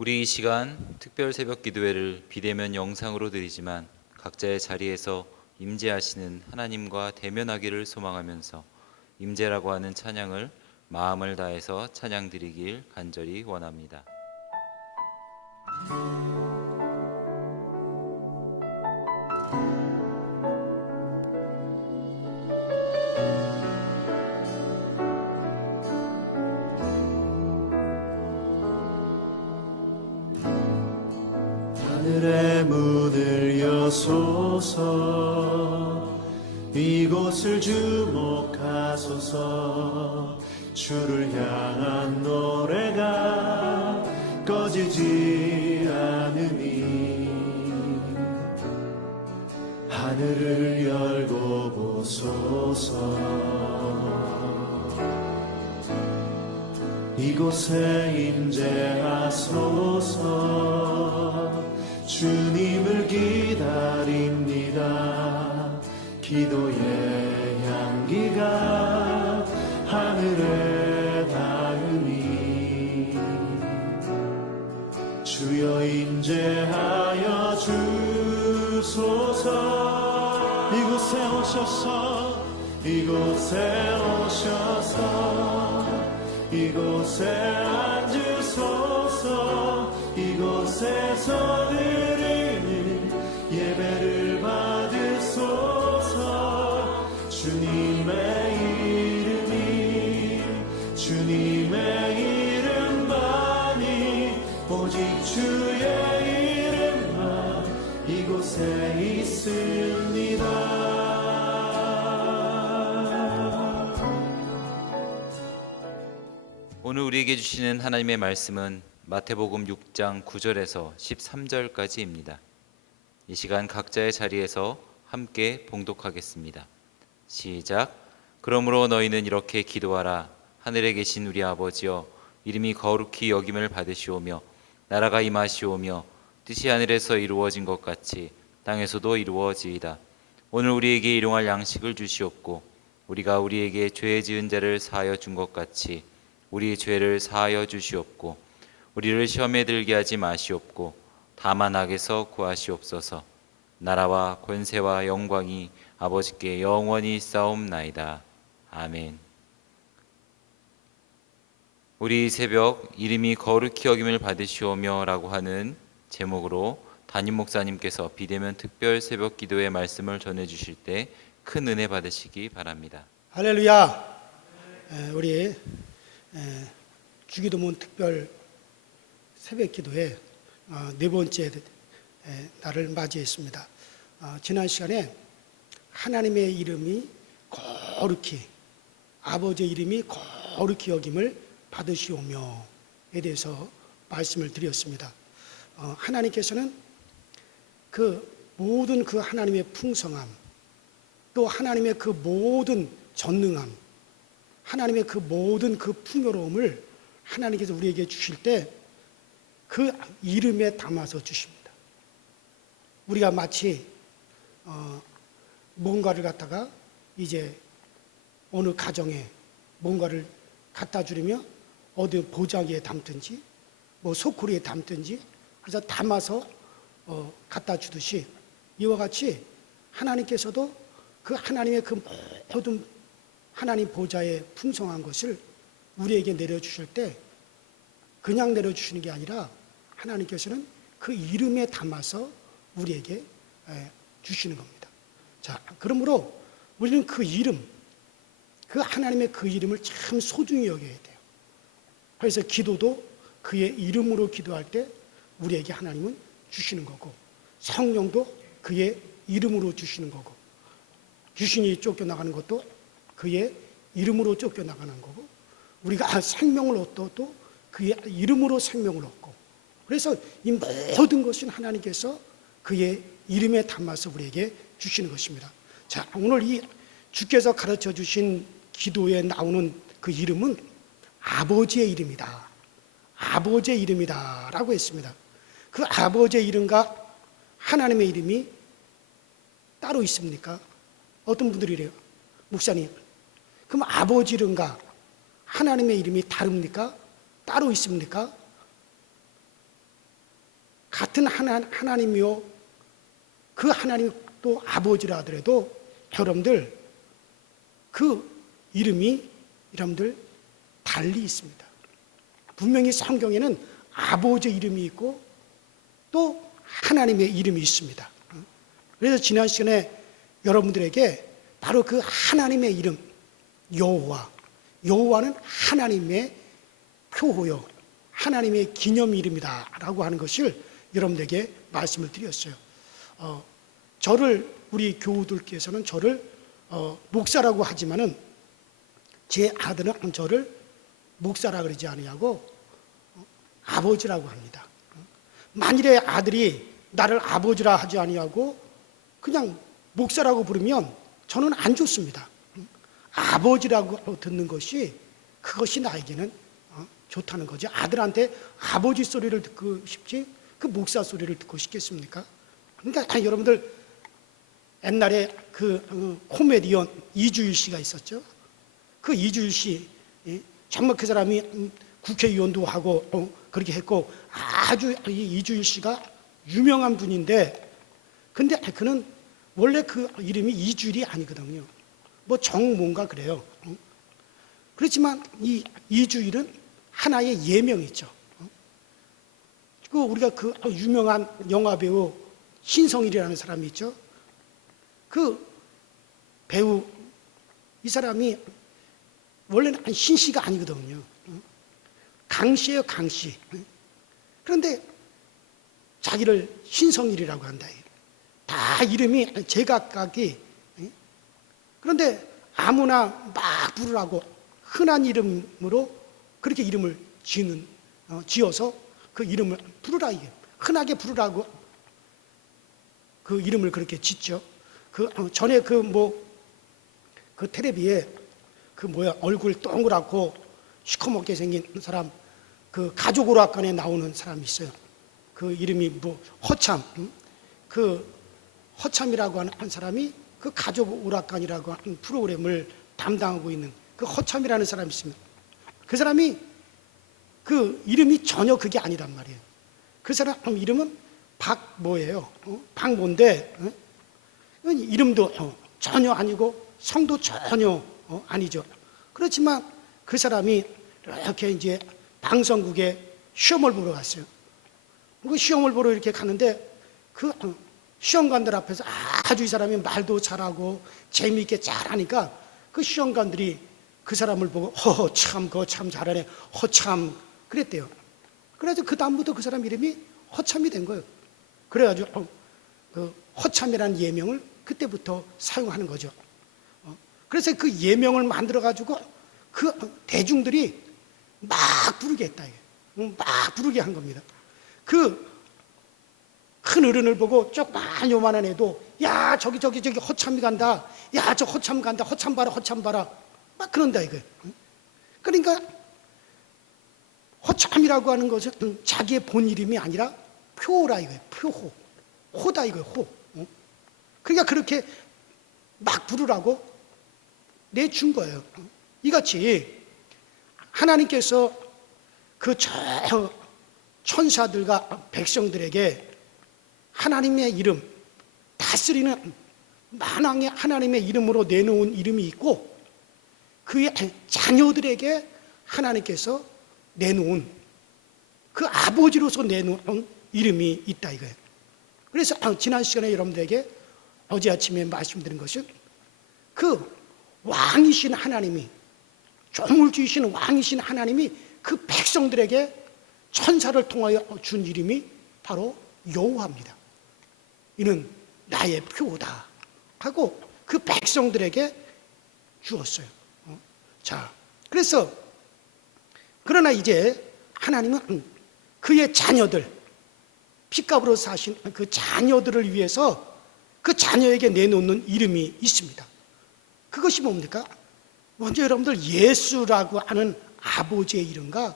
우리 이 시간 특별 새벽 기도회를 비대면 영상으로 드리지만 각자의 자리에서 임재하시는 하나님과 대면하기를 소망하면서 임재라고 하는 찬양을 마음을 다해서 찬양 드리길 간절히 원합니다. 하늘의 문을 여소서, 이곳을 주목하소서. 주를 향한 노래가 꺼지지 않으니 하늘을 열고 보소서. 이곳에 임재하소서. 주님을 기다립니다. 기도의 향기가 하늘에 닿으니 주여 임재하여 주소서. 이곳에 오셔서, 이곳에 오셔서, 이곳에 앉으소서. 이곳에서 드리는 예배를 받으소서. 주님의 이름만이, 오직 주의 이름만 이곳에 있습니다. 오늘 우리에게 주시는 하나님의 말씀은 마태복음 6장 9절에서 13절까지입니다. 이 시간 각자의 자리에서 함께 봉독하겠습니다. 시작. 그러므로 너희는 이렇게 기도하라. 하늘에 계신 우리 아버지여, 이름이 거룩히 여김을 받으시오며 나라가 임하시오며 뜻이 하늘에서 이루어진 것 같이 땅에서도 이루어지이다. 오늘 우리에게 일용할 양식을 주시옵고 우리가 우리에게 죄 지은 자를 사하여 준 것 같이 우리 죄를 사하여 주시옵고 우리를 시험에 들게 하지 마시옵고 다만 악에서 구하시옵소서. 나라와 권세와 영광이 아버지께 영원히 있사옵나이다. 아멘. 우리 새벽 이름이 거룩히 여김을 받으시오며 라고 하는 제목으로 담임 목사님께서 비대면 특별 새벽 기도의 말씀을 전해주실 때 큰 은혜 받으시기 바랍니다. 할렐루야. 우리 주기도문 특별 새벽 기도회 네 번째 날을 맞이했습니다. 지난 시간에 하나님의 이름이 거룩히, 아버지의 이름이 거룩히 여김을 받으시오며에 대해서 말씀을 드렸습니다. 하나님께서는 그 모든 그 하나님의 풍성함, 또 하나님의 그 모든 전능함, 하나님의 그 모든 그 풍요로움을 하나님께서 우리에게 주실 때 그 이름에 담아서 주십니다. 우리가 마치 뭔가를 갖다가 이제 어느 가정에 뭔가를 갖다 주려면 어디 보자기에 담든지 뭐 소쿠리에 담든지 그래서 담아서 갖다 주듯이 이와 같이 하나님께서도 그 하나님의 그 모든 하나님 보좌의 풍성한 것을 우리에게 내려주실 때 그냥 내려주시는 게 아니라 하나님께서는 그 이름에 담아서 우리에게 주시는 겁니다. 자, 그러므로 우리는 그 이름, 그 하나님의 그 이름을 참 소중히 여겨야 돼요. 그래서 기도도 그의 이름으로 기도할 때 우리에게 하나님은 주시는 거고, 성령도 그의 이름으로 주시는 거고, 귀신이 쫓겨나가는 것도 그의 이름으로 쫓겨나가는 거고, 우리가 생명을 얻어도 그의 이름으로 생명을 얻고, 그래서 이 모든 것은 하나님께서 그의 이름에 담아서 우리에게 주시는 것입니다. 자, 오늘 이 주께서 가르쳐 주신 기도에 나오는 그 이름은 아버지의 이름이다. 아버지의 이름이다 라고 했습니다. 그 아버지의 이름과 하나님의 이름이 따로 있습니까? 어떤 분들이 이래요. 목사님, 그럼 아버지 이름과 하나님의 이름이 다릅니까? 따로 있습니까? 같은 하나님이요, 그 하나님이 또 아버지라 하더라도 여러분들 그 이름이 여러분들 달리 있습니다. 분명히 성경에는 아버지 이름이 있고 또 하나님의 이름이 있습니다. 그래서 지난 시간에 여러분들에게 바로 그 하나님의 이름 여호와는 하나님의 표호요, 하나님의 기념 이름이다 라고 하는 것을 여러분들에게 말씀을 드렸어요. 우리 교우들께서는 저를 목사라고 하지만은 제 아들은 저를 목사라 그러지 아니하고 아버지라고 합니다. 만일에 아들이 나를 아버지라 하지 아니하고 그냥 목사라고 부르면 저는 안 좋습니다. 아버지라고 듣는 것이 그것이 나에게는 좋다는 거죠. 아들한테 아버지 소리를 듣고 싶지 그 목사 소리를 듣고 싶겠습니까? 그러니까 여러분들 옛날에 그 코미디언 이주일 씨가 있었죠. 그 이주일 씨 정말 그 사람이 국회의원도 하고 그렇게 했고 아주 이 이주일 씨가 유명한 분인데, 근데 그는 원래 그 이름이 이주일이 아니거든요. 뭐 정뭔가 그래요. 그렇지만 이 이주일은 하나의 예명이죠. 그 우리가 그 유명한 영화 배우 신성일이라는 사람이 있죠. 그 배우 이 사람이 원래는 신씨가 아니거든요. 강씨예요, 강씨. 그런데 자기를 신성일이라고 한다. 다 이름이 제각각이. 그런데 아무나 막 부르라고 흔한 이름으로 그렇게 이름을 지어서 그 이름을 부르라, 이게 흔하게 부르라고 그 이름을 그렇게 짓죠. 전에 그 텔레비에 얼굴 동그랗고 시커멓게 생긴 사람, 그 가족 오락관에 나오는 사람이 있어요. 그 이름이 허참. 그 허참이라고 하는 한 사람이 그 가족 오락관이라고 하는 프로그램을 담당하고 있는 그 허참이라는 사람이 있습니다. 그 사람이 그 이름이 전혀 그게 아니란 말이에요. 그 사람 이름은 박뭐예요. 박뭔데 이름도 전혀 아니고 성도 전혀 아니죠. 그렇지만 그 사람이 이렇게 이제 방송국에 시험을 보러 갔어요. 그 시험을 보러 이렇게 갔는데 그 시험관들 앞에서 아주 이 사람이 말도 잘하고 재미있게 잘하니까 그 시험관들이 그 사람을 보고 그거 참 잘하네, 허참 그랬대요. 그래서 그 다음부터 그 사람 이름이 허참이 된 거예요. 그래가지고 그 허참이라는 예명을 그때부터 사용하는 거죠. 그래서 그 예명을 만들어가지고 그 대중들이 막 부르게 했다. 막 부르게 한 겁니다. 그 큰 어른을 보고 조그만 요만한 애도 야 저기 허참이 간다. 야 저 허참 간다. 허참 봐라. 막 그런다 이거예요. 그러니까 허참이라고 하는 것은 자기의 본 이름이 아니라 표호라 이거예요. 표호. 호다 이거예요. 호. 그러니까 그렇게 막 부르라고 내준 거예요. 이같이 하나님께서 그 천사들과 백성들에게 하나님의 이름, 다스리는 만왕의 하나님의 이름으로 내놓은 이름이 있고 그의 자녀들에게 하나님께서 내놓은 그 아버지로서 내놓은 이름이 있다 이거예요. 그래서 지난 시간에 여러분들에게 어제 아침에 말씀드린 것은 그 왕이신 하나님이, 조물주이신 왕이신 하나님이 그 백성들에게 천사를 통하여 준 이름이 바로 여호와입니다. 이는 나의 표다 하고 그 백성들에게 주었어요. 자, 그래서 그러나 이제 하나님은 그의 자녀들, 핏값으로 사신 그 자녀들을 위해서 그 자녀에게 내놓는 이름이 있습니다. 그것이 뭡니까? 먼저 여러분들 예수라고 하는 아버지의 이름과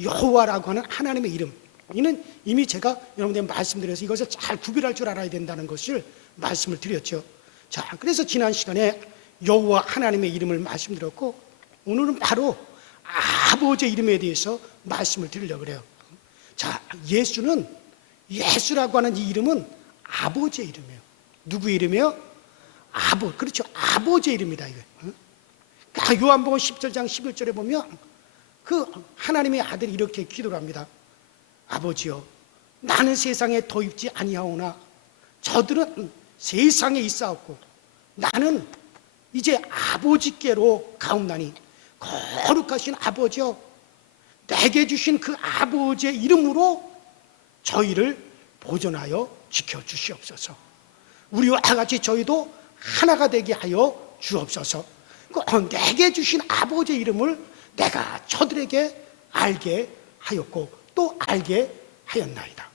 여호와라고 하는 하나님의 이름, 이는 이미 제가 여러분들에게 말씀드려서 이것을 잘 구별할 줄 알아야 된다는 것을 말씀을 드렸죠. 자, 그래서 지난 시간에 여호와 하나님의 이름을 말씀드렸고 오늘은 바로 아버지의 이름에 대해서 말씀을 드리려고 그래요. 자, 예수는 예수라고 하는 이 이름은 아버지의 이름이에요. 누구 이름이에요? 그렇죠. 아버지의 이름이다 이거. 그러니까 요한복음 17장 11절에 보면 그 하나님의 아들이 이렇게 기도를 합니다. 아버지여, 나는 세상에 도입지 아니하오나 저들은 세상에 있사옵고 나는 이제 아버지께로 가옵나니 거룩하신 아버지여, 내게 주신 그 아버지의 이름으로 저희를 보존하여 지켜주시옵소서. 우리와 같이 저희도 하나가 되게 하여 주옵소서. 내게 주신 아버지의 이름을 내가 저들에게 알게 하였고 또 알게 하였나이다.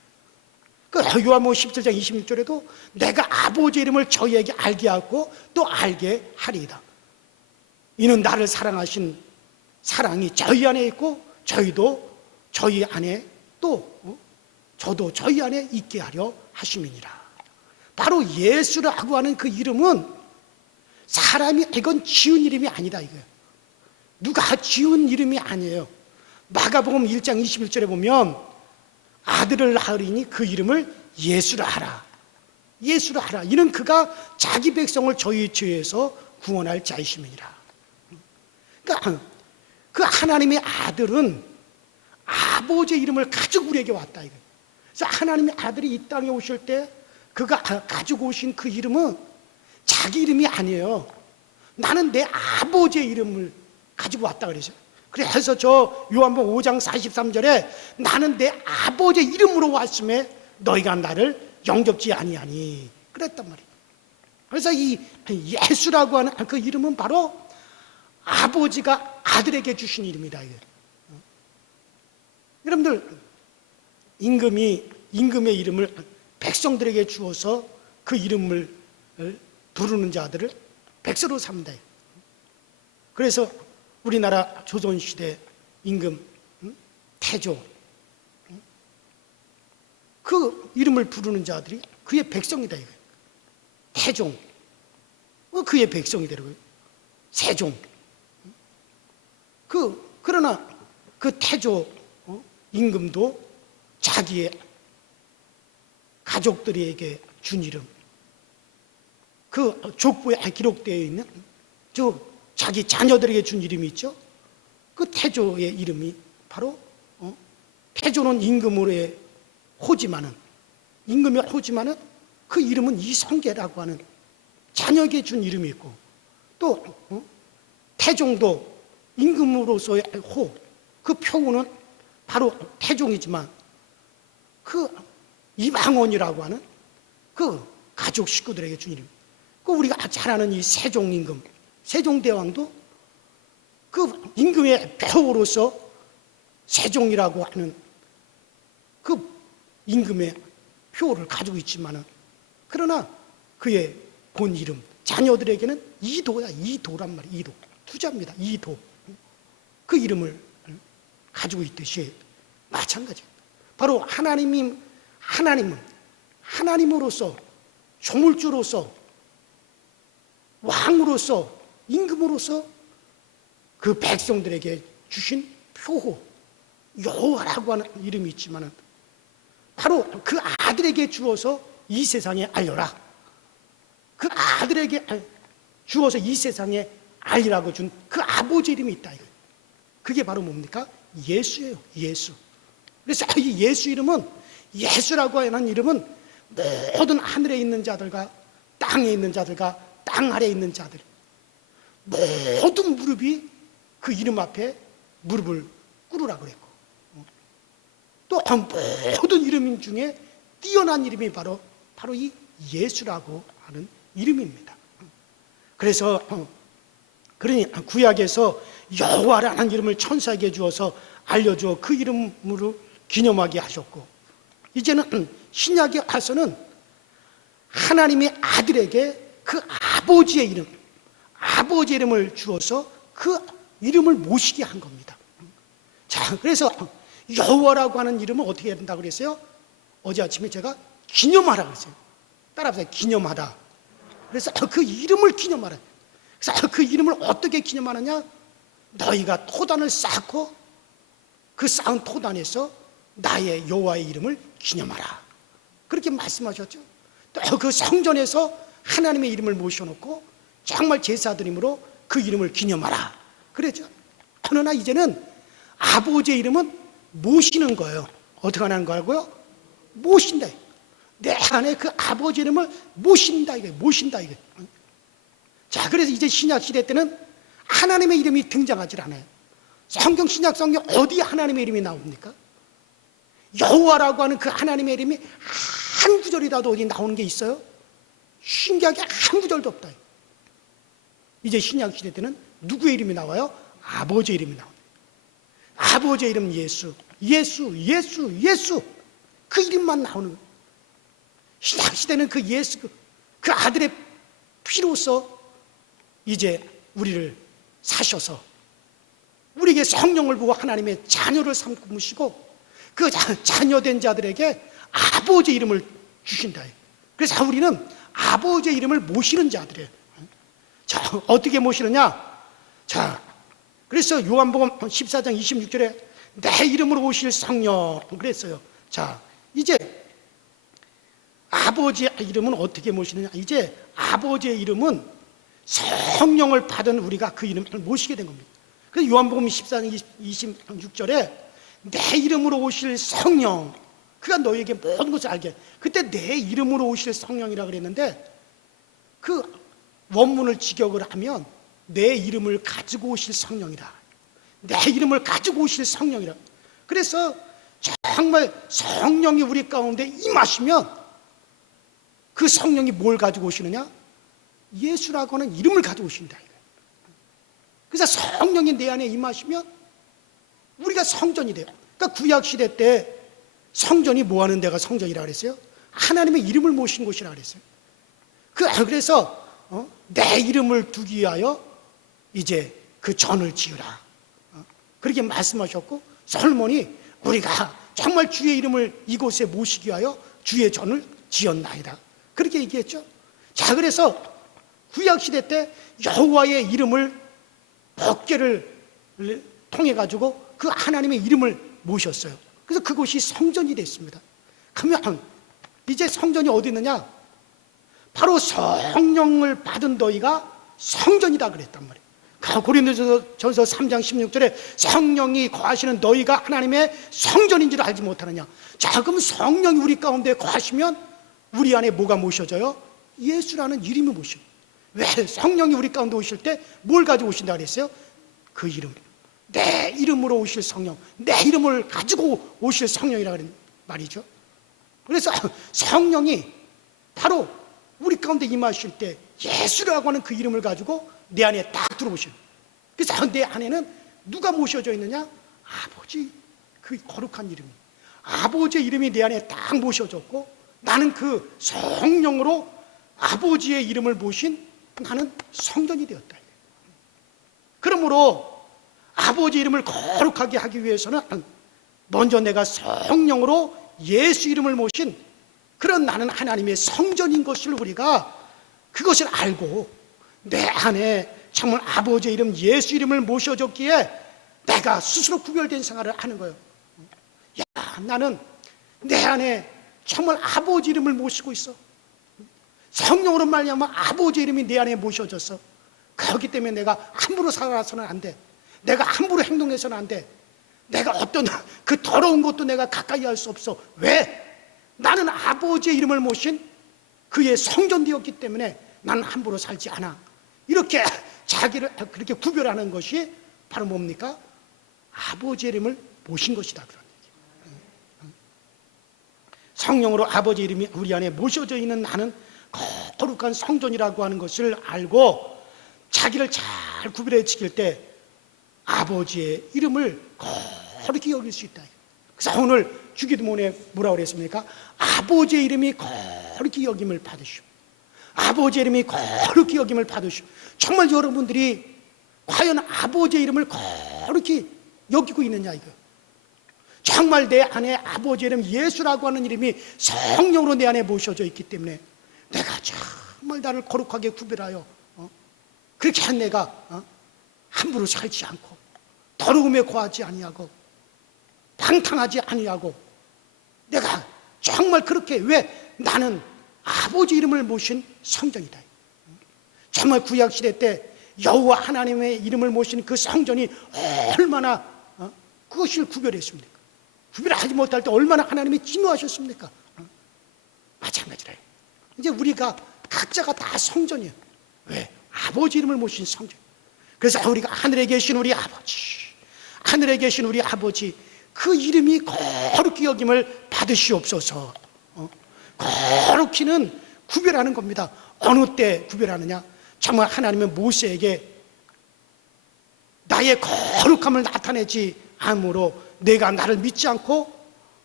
요한복음 17장 26절에도 내가 아버지의 이름을 저희에게 알게 하고 또 알게 하리이다. 이는 나를 사랑하신 사랑이 저희 안에 있고 저희도 저희 안에 또 저도 저희 안에 있게 하려 하심이니라. 바로 예수라고 하는 그 이름은 사람이 이건 지은 이름이 아니다 이거예요. 누가 지은 이름이 아니에요. 마가복음 1장 21절에 보면 아들을 낳으리니 그 이름을 예수라 하라. 예수라 하라. 이는 그가 자기 백성을 저희 죄에서 구원할 자이심이니라. 그러니까 그 하나님의 아들은 아버지의 이름을 가지고 우리에게 왔다 이거예요. 그래서 하나님의 아들이 이 땅에 오실 때 그가 가지고 오신 그 이름은 자기 이름이 아니에요. 나는 내 아버지의 이름을 가지고 왔다 그러죠. 그래서 저 요한복음 5장 43절에 나는 내 아버지의 이름으로 왔음에 너희가 나를 영접지 아니하니 그랬단 말이에요. 그래서 이 예수라고 하는 그 이름은 바로 아버지가 아들에게 주신 이름이다. 여러분들 임금의 이름을 백성들에게 주어서 그 이름을 부르는 자들을 백성으로 삼는다. 그래서 우리나라 조선시대 임금 태조 그 이름을 부르는 자들이 그의 백성이다. 태종 그의 백성이 되고요. 세종 그러나 그 태조 임금도 자기의 가족들에게 준 이름, 그 족보에 기록되어 있는 자기 자녀들에게 준 이름이 있죠. 그 태조의 이름이 바로 태조는 임금으로의 호지만은 그 이름은 이성계라고 하는 자녀에게 준 이름이 있고 또 태종도 임금으로서의 호, 그 표구는 바로 태종이지만 그 이방원이라고 하는 그 가족 식구들에게 준 이름. 그 우리가 잘 아는 이 세종 임금, 세종대왕도 그 임금의 표로서 세종이라고 하는 그 임금의 표를 가지고 있지만은 그러나 그의 본 이름, 자녀들에게는 이도야, 이도란 말이에요. 이도. 투자입니다. 이도. 그 이름을 가지고 있듯이 마찬가지입니다. 바로 하나님은 하나님으로서 조물주로서 왕으로서 임금으로서 그 백성들에게 주신 표호 여호와라고 하는 이름이 있지만은 바로 그 아들에게 주어서 이 세상에 알려라. 그 아들에게 주어서 이 세상에 알리라고 준 그 아버지 이름이 있다. 그게 바로 뭡니까? 예수예요. 예수. 그래서 이 예수 이름은 예수라고 하는 이름은 모든 하늘에 있는 자들과 땅에 있는 자들과 땅 아래에 있는 자들 모든 무릎이 그 이름 앞에 무릎을 꿇으라고 그랬고 또 모든 이름 중에 뛰어난 이름이 바로 이 예수라고 하는 이름입니다. 그래서 그러니 구약에서 여호와라는 이름을 천사에게 주어서 알려주어 그 이름으로 기념하게 하셨고 이제는 신약에 와서는 하나님의 아들에게 그 아버지의 이름을 주어서 그 이름을 모시게 한 겁니다. 자, 그래서 여호와라고 하는 이름은 어떻게 해야 된다고 그랬어요? 어제 아침에 제가 기념하라 그랬어요. 따라하세요. 기념하다. 그래서 그 이름을 기념하라. 그래서 그 이름을 어떻게 기념하느냐? 너희가 토단을 쌓고 그 쌓은 토단에서 나의 여호와의 이름을 기념하라. 그렇게 말씀하셨죠. 또 그 성전에서 하나님의 이름을 모셔놓고 정말 제사드림으로 그 이름을 기념하라 그랬죠. 그러나 이제는 아버지의 이름은 모시는 거예요. 어떻게 하는 거라고요? 모신다. 내 안에 그 아버지 이름을 모신다 이게 모신다 이게. 자, 그래서 이제 신약 시대 때는 하나님의 이름이 등장하지 않아요. 성경 신약 성경 어디 하나님의 이름이 나옵니까? 여호와라고 하는 그 하나님의 이름이 한 구절이라도 어디 나오는 게 있어요? 신기하게 한 구절도 없다. 이제 신약 시대 때는 누구의 이름이 나와요? 아버지의 이름이 나옵니다. 아버지의 이름 예수, 예수, 예수, 예수. 그 이름만 나오는 거예요. 신약 시대는 그 예수, 그 아들의 피로서 이제 우리를 사셔서 우리에게 성령을 부어 하나님의 자녀를 삼으시고 그 자녀된 자들에게 아버지의 이름을 주신다. 그래서 우리는 아버지의 이름을 모시는 자들이에요. 자, 어떻게 모시느냐? 자, 그래서 요한복음 14장 26절에 내 이름으로 오실 성령 그랬어요. 자, 이제 아버지의 이름은 어떻게 모시느냐? 이제 아버지의 이름은 성령을 받은 우리가 그 이름을 모시게 된 겁니다. 그래서 요한복음 14장 26절에 내 이름으로 오실 성령 그가 너희에게 모든 것을 알게. 그때 내 이름으로 오실 성령이라 그랬는데 그 원문을 직역을 하면 내 이름을 가지고 오실 성령이라. 내 이름을 가지고 오실 성령이라. 그래서 정말 성령이 우리 가운데 임하시면 그 성령이 뭘 가지고 오시느냐? 예수라고 하는 이름을 가지고 오신다. 그래서 성령이 내 안에 임하시면 우리가 성전이 돼요. 그러니까 구약시대 때 성전이 뭐 하는 데가 성전이라 그랬어요? 하나님의 이름을 모시는 곳이라 그랬어요. 그래서 내 이름을 두기 위하여 이제 그 전을 지으라. 그렇게 말씀하셨고 솔로몬이 우리가 정말 주의 이름을 이곳에 모시기 위하여 주의 전을 지었나이다. 그렇게 얘기했죠. 자, 그래서 구약시대 때 여호와의 이름을 법궤를 통해 가지고 그 하나님의 이름을 모셨어요. 그래서 그곳이 성전이 됐습니다. 그러면 이제 성전이 어디 있느냐? 바로 성령을 받은 너희가 성전이다 그랬단 말이에요. 고린도전서 3장 16절에 성령이 거하시는 너희가 하나님의 성전인 줄 알지 못하느냐. 자, 그럼 성령이 우리 가운데 거하시면 우리 안에 뭐가 모셔져요? 예수라는 이름이 모셔요. 왜? 성령이 우리 가운데 오실 때 뭘 가지고 오신다 그랬어요? 그 이름. 내 이름으로 오실 성령, 내 이름을 가지고 오실 성령이라는 말이죠. 그래서 성령이 바로 우리 가운데 임하실 때 예수라고 하는 그 이름을 가지고 내 안에 딱 들어오셔요. 그래서 내 안에는 누가 모셔져 있느냐? 아버지, 그 거룩한 이름이. 아버지의 이름이 내 안에 딱 모셔졌고 나는 그 성령으로 아버지의 이름을 모신 나는 성전이 되었다. 그러므로 아버지 이름을 거룩하게 하기 위해서는 먼저 내가 성령으로 예수 이름을 모신 그런 나는 하나님의 성전인 것을 우리가 그것을 알고 내 안에 정말 아버지의 이름 예수 이름을 모셔줬기에 내가 스스로 구별된 생활을 하는 거예요. 야, 나는 내 안에 정말 아버지 이름을 모시고 있어. 성령으로 말미암아 아버지 이름이 내 안에 모셔졌어. 그렇기 때문에 내가 함부로 살아서는 안 돼. 내가 함부로 행동해서는 안 돼. 내가 어떤 그 더러운 것도 내가 가까이 할 수 없어. 왜? 나는 아버지의 이름을 모신 그의 성전되었기 때문에 나는 함부로 살지 않아. 이렇게 자기를 그렇게 구별하는 것이 바로 뭡니까? 아버지의 이름을 모신 것이다. 그런 얘기. 성령으로 아버지의 이름이 우리 안에 모셔져 있는 나는 거룩한 성전이라고 하는 것을 알고 자기를 잘 구별해 지킬 때 아버지의 이름을 거룩히 여길 수 있다. 그래서 오늘 주기도문에 뭐라고 그랬습니까? 아버지의 이름이 거룩히 여김을 받으시오. 아버지의 이름이 거룩히 여김을 받으시오. 정말 여러분들이 과연 아버지의 이름을 거룩히 여기고 있느냐 이거. 정말 내 안에 아버지의 이름 예수라고 하는 이름이 성령으로 내 안에 모셔져 있기 때문에 내가 정말 나를 거룩하게 구별하여 그렇게 한 내가 함부로 살지 않고 더러움에 거하지 아니하고 방탕하지 아니하고 내가 정말 그렇게 왜 나는 아버지 이름을 모신 성전이다. 정말 구약시대 때 여호와 하나님의 이름을 모신 그 성전이 얼마나 그것을 구별했습니까? 구별하지 못할 때 얼마나 하나님이 진노하셨습니까? 마찬가지라. 이제 우리가 각자가 다 성전이에요. 왜? 아버지 이름을 모신 성전. 그래서 우리가 하늘에 계신 우리 아버지, 하늘에 계신 우리 아버지, 그 이름이 거룩히 여김을 받으시옵소서. 거룩히는 구별하는 겁니다. 어느 때 구별하느냐? 정말 하나님은 모세에게 나의 거룩함을 나타내지 않으므로 내가 나를 믿지 않고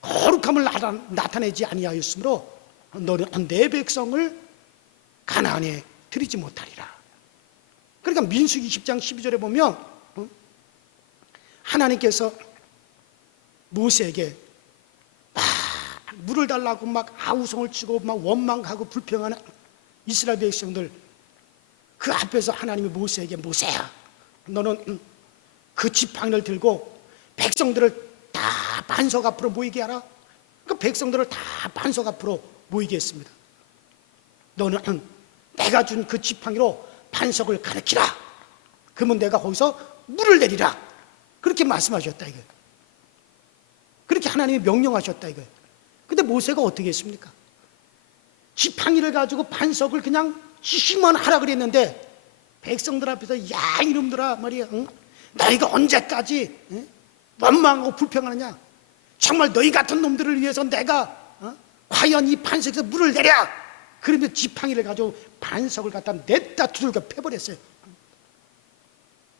거룩함을 나타내지 아니하였으므로 너는 내 백성을 가나안에 들이지 못하리라. 그러니까 민수기 10장 12절에 보면 하나님께서 모세에게 막 물을 달라고 막 아우성을 치고 막 원망하고 불평하는 이스라엘 백성들, 그 앞에서 하나님이 모세에게, 모세야, 너는 그 지팡이를 들고 백성들을 다 반석 앞으로 모이게 하라. 그 백성들을 다 반석 앞으로 모이게 했습니다. 너는 내가 준 그 지팡이로 반석을 가리키라. 그러면 내가 거기서 물을 내리라. 그렇게 말씀하셨다 이거예요. 그렇게 하나님이 명령하셨다 이거예요. 근데 모세가 어떻게 했습니까? 지팡이를 가지고 반석을 그냥 지시만 하라 그랬는데 백성들 앞에서 야 이놈들아 말이야, 너희가 언제까지 원망하고 불평하느냐? 정말 너희 같은 놈들을 위해서 내가 과연 이 반석에서 물을 내려. 그러면 지팡이를 가지고 반석을 갖다 냈다 두들겨 패버렸어요.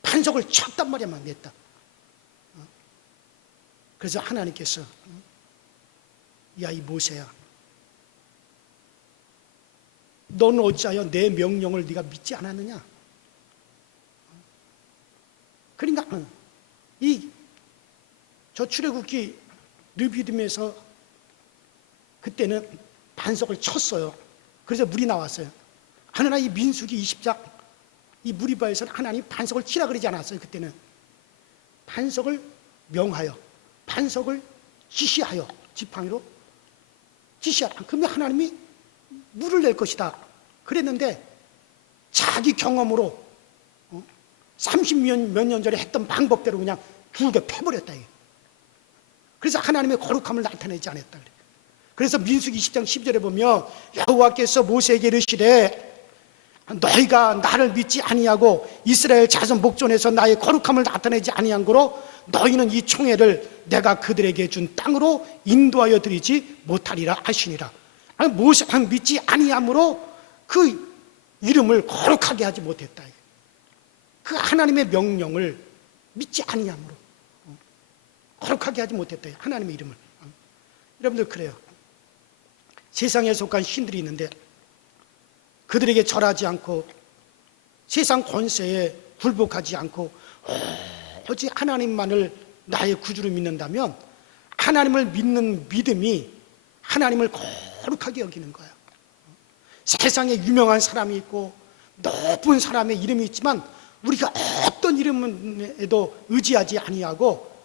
반석을 쳤단 말이야, 막 냈다. 그래서 하나님께서 야 이 모세야, 너는 어찌하여 내 명령을 네가 믿지 않았느냐? 그러니까 저 출애굽기 르비딤에서 그때는 반석을 쳤어요. 그래서 물이 나왔어요. 하나 이 민수기 20장 이 무리바에서는 하나님 반석을 치라 그러지 않았어요. 그때는 반석을 명하여, 반석을 지시하여, 지팡이로 지시하라. 그러면 하나님이 물을 낼 것이다 그랬는데 자기 경험으로 30몇 년 전에 했던 방법대로 그냥 두개 패버렸다. 그래서 하나님의 거룩함을 나타내지 않았다. 그래서 민수기 20장 12절에 보면 여호와께서 모세에게 이르시되 너희가 나를 믿지 아니하고 이스라엘 자손 목전에서 나의 거룩함을 나타내지 아니한 거로 너희는 이 총회를 내가 그들에게 준 땅으로 인도하여 드리지 못하리라 하시니라. 모세가 믿지 아니함으로 그 이름을 거룩하게 하지 못했다. 그 하나님의 명령을 믿지 아니함으로 거룩하게 하지 못했다. 하나님의 이름을. 여러분들 그래요. 세상에 속한 신들이 있는데 그들에게 절하지 않고 세상 권세에 굴복하지 않고 오직 하나님만을 나의 구주로 믿는다면 하나님을 믿는 믿음이 하나님을 거룩하게 여기는 거야. 세상에 유명한 사람이 있고 높은 사람의 이름이 있지만 우리가 어떤 이름에도 의지하지 아니하고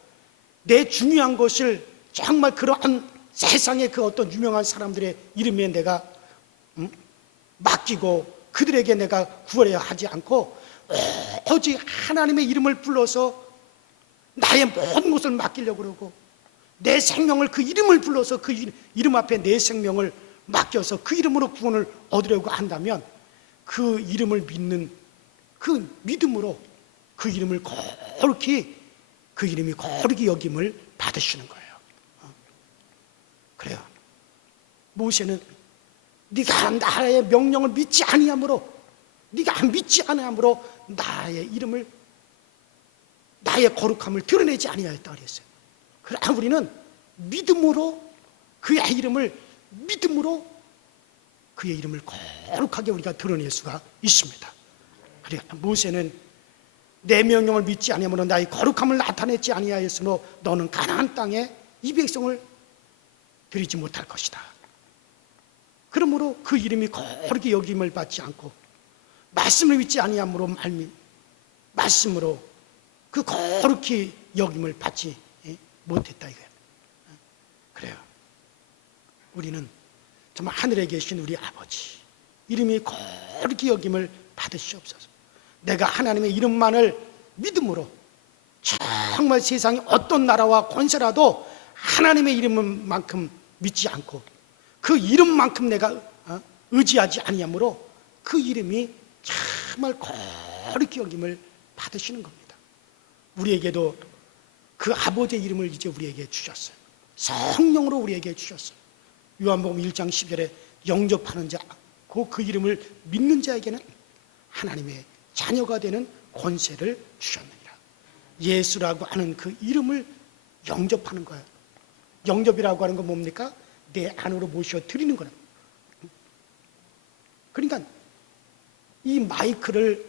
내 중요한 것을 정말 그러한 세상의 그 어떤 유명한 사람들의 이름에 내가 맡기고 그들에게 내가 구하려 하지 않고 오직 하나님의 이름을 불러서 나의 모든 것을 맡기려고 그러고 내 생명을 그 이름을 불러서 그 이름 앞에 내 생명을 맡겨서 그 이름으로 구원을 얻으려고 한다면 그 이름을 믿는 그 믿음으로 그 이름을 거룩히, 그 이름이 거룩히 여김을 받으시는 거예요. 그래요. 모세는 네가 나의 명령을 믿지 아니함으로, 네가 믿지 아니함으로 나의 이름을, 나의 거룩함을 드러내지 아니하였다 그랬어요. 그러나 우리는 믿음으로 그의 이름을, 믿음으로 그의 이름을 거룩하게 우리가 드러낼 수가 있습니다. 그래, 모세는 내 명령을 믿지 아니하므로 나의 거룩함을 나타내지 아니하였으므로 너는 가나안 땅에 이 백성을 드리지 못할 것이다. 그러므로 그 이름이 거룩히 여김을 받지 않고 말씀을 믿지 아니하므로 말씀으로 그 거룩히 여김을 받지 못했다 이거예요. 그래요. 우리는 정말 하늘에 계신 우리 아버지 이름이 거룩히 여김을 받으시옵소서. 내가 하나님의 이름만을 믿음으로 정말 세상의 어떤 나라와 권세라도 하나님의 이름만큼 믿지 않고 그 이름만큼 내가 의지하지 아니하므로 그 이름이 정말 거룩히 여김을 받으시는 겁니다. 우리에게도 그 아버지의 이름을 이제 우리에게 주셨어요. 성령으로 우리에게 주셨어요. 요한복음 1장 10절에 영접하는 자, 그 이름을 믿는 자에게는 하나님의 자녀가 되는 권세를 주셨느니라. 예수라고 하는 그 이름을 영접하는 거예요. 영접이라고 하는 건 뭡니까? 내 안으로 모셔 드리는 거예요. 그러니까 이 마이크를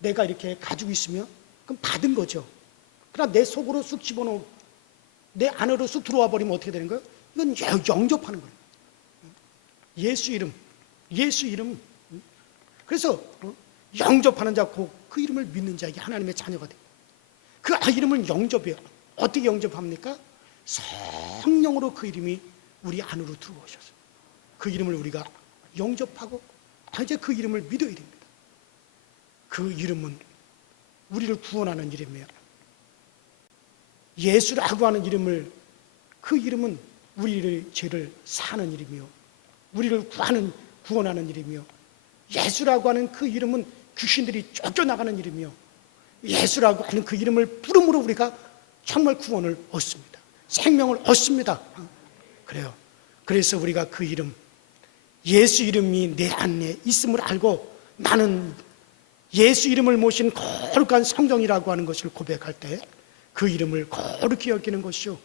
내가 이렇게 가지고 있으면 그럼 받은 거죠. 그러나 내 속으로 쑥 집어넣고 내 안으로 쑥 들어와 버리면 어떻게 되는 거예요? 이건 영접하는 거예요. 예수 이름. 그래서 영접하는 자, 그 이름을 믿는 자에게 하나님의 자녀가 돼요. 그 이름을 영접해요. 어떻게 영접합니까? 성령으로 그 이름이 우리 안으로 들어오셔서 그 이름을 우리가 영접하고 이제 그 이름을 믿어야 됩니다. 그 이름은 우리를 구원하는 이름이에요. 예수라고 하는 이름을, 그 이름은 우리를 죄를 사는 이름이요, 우리를 구원하는 이름이요, 예수라고 하는 그 이름은 귀신들이 쫓겨나가는 이름이요, 예수라고 하는 그 이름을 부름으로 우리가 정말 구원을 얻습니다. 생명을 얻습니다. 그래요. 그래서 우리가 그 이름, 예수 이름이 내 안에 있음을 알고 나는 예수 이름을 모신 거룩한 성령이라고 하는 것을 고백할 때 그 이름을 거룩히 여기는 것이요,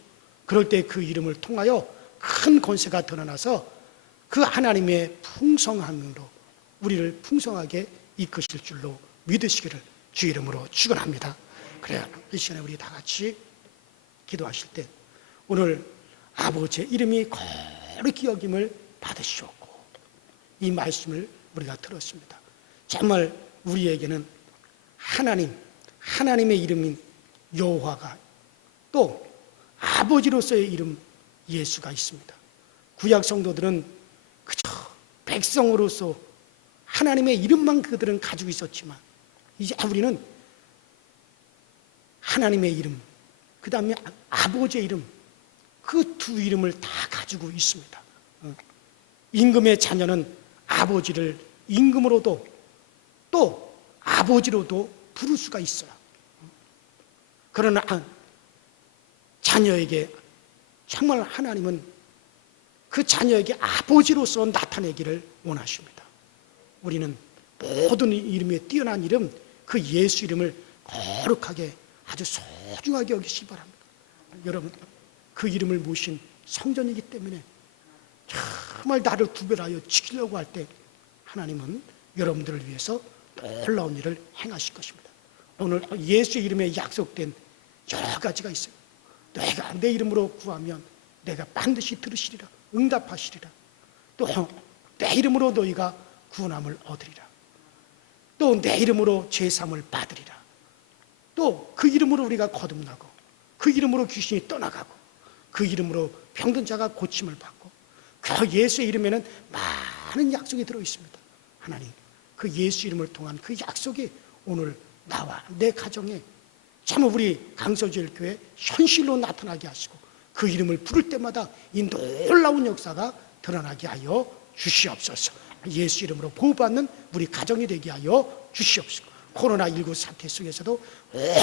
그럴 때 그 이름을 통하여 큰 권세가 드러나서 그 하나님의 풍성함으로 우리를 풍성하게 이끄실 줄로 믿으시기를 주 이름으로 축원합니다. 그래요. 이 시간에 우리 다 같이 기도하실 때 오늘 아버지의 이름이 거룩히 여김을 받으시옵고, 이 말씀을 우리가 들었습니다. 정말 우리에게는 하나님의 이름인 여호와가, 또 아버지로서의 이름 예수가 있습니다. 구약 성도들은 그저 백성으로서 하나님의 이름만 그들은 가지고 있었지만, 이제 우리는 하나님의 이름, 그 다음에 아버지의 이름, 그 두 이름을 다 가지고 있습니다. 임금의 자녀는 아버지를 임금으로도 또 아버지로도 부를 수가 있어요. 그러나 자녀에게 정말 하나님은 그 자녀에게 아버지로서 나타내기를 원하십니다. 우리는 모든 이름에 뛰어난 이름, 그 예수 이름을 거룩하게 아주 소중하게 여기시기 바랍니다. 여러분, 그 이름을 모신 성전이기 때문에 정말 나를 구별하여 지키려고 할 때 하나님은 여러분들을 위해서 놀라운 일을 행하실 것입니다. 오늘 예수 이름에 약속된 여러 가지가 있어요. 내가 내 이름으로 구하면 내가 반드시 들으시리라, 응답하시리라. 또 내 이름으로 너희가 구원함을 얻으리라. 또 내 이름으로 죄사함을 받으리라. 또 그 이름으로 우리가 거듭나고, 그 이름으로 귀신이 떠나가고, 그 이름으로 병든 자가 고침을 받고, 그 예수의 이름에는 많은 약속이 들어있습니다. 하나님, 그 예수 이름을 통한 그 약속이 오늘 나와 내 가정에, 참 우리 강서제일교회 현실로 나타나게 하시고, 그 이름을 부를 때마다 이 놀라운 역사가 드러나게 하여 주시옵소서. 예수 이름으로 보호받는 우리 가정이 되게 하여 주시옵소서. 코로나19 사태 속에서도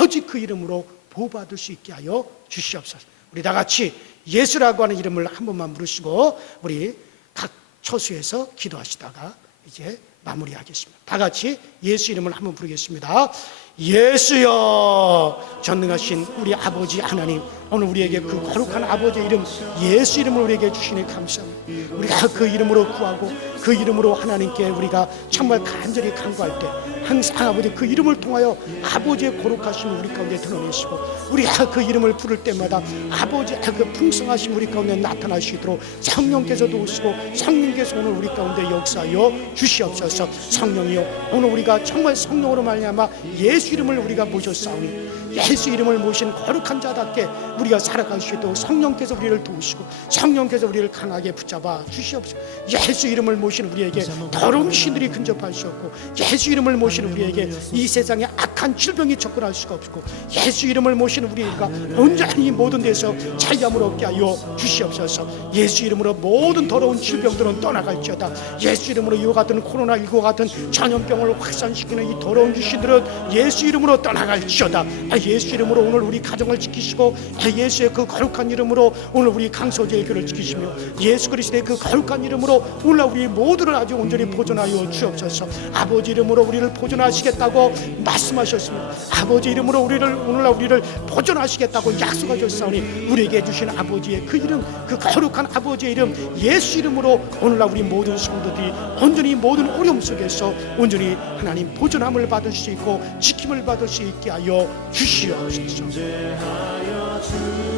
오직 그 이름으로 보호받을 수 있게 하여 주시옵소서. 우리 다 같이 예수라고 하는 이름을 한 번만 부르시고 우리 각 처수에서 기도하시다가 이제 마무리하겠습니다. 다 같이 예수 이름을 한번 부르겠습니다. 예수여, 전능하신 우리 아버지 하나님, 오늘 우리에게 그 거룩한 아버지의 이름 예수 이름을 우리에게 주시니 감사합니다. 우리가 그 이름으로 구하고 그 이름으로 하나님께 우리가 정말 간절히 간구할 때 항상 아버지 그 이름을 통하여 아버지의 거룩하심을 우리 가운데 드러내시고 우리가 그 이름을 부를 때마다 아버지의 그 풍성하심 우리 가운데 나타나시도록 성령께서 도우시고 성령께서 오늘 우리 가운데 역사하여 주시옵소서. 성령이여, 오늘 우리가 정말 성령으로 말미암아 예수 이름을 우리가 모셨사오니 예수 이름을 모신 거룩한 자답게 우리가 살아갈 수 있도록 성령께서 우리를 도우시고 성령께서 우리를 강하게 붙잡아 주시옵소서. 예수 이름을 모신 우리에게 더러운 신들이 근접할 수 없고 예수 이름을 모신 우리에게 이 세상에 악한 질병이 접근할 수가 없고 예수 이름을 모신 우리가 온전히 모든 데서 자유함을 얻게 하여 주시옵소서. 예수 이름으로 모든 더러운 질병들은 떠나갈지어다. 예수 이름으로 이와 같은 코로나19 같은 전염병을 확산시키는 이 더러운 귀신들은 예수 이름으로 떠나갈지어다. 예수 이름으로 오늘 우리 가정을 지키시고 예수의 그 거룩한 이름으로 오늘 우리 강소재의 교를 지키시며 예수 그리스도의 그 거룩한 이름으로 오늘 우리 모두를 아주 온전히 보존하여 주옵소서. 아버지 이름으로 우리를 보존하시겠다고 말씀하셨습니다. 아버지 이름으로 오늘날 우리를 보존하시겠다고 약속하셨사오니 우리에게 주신 아버지의 그 이름, 그 거룩한 아버지의 이름 예수 이름으로 오늘날 우리 모든 성도들이 온전히 모든 어려움 속에서 온전히 하나님 보존함을 받을 수 있고 지킴을 받을 수 있게 하여 주시옵소서. 인재하여 주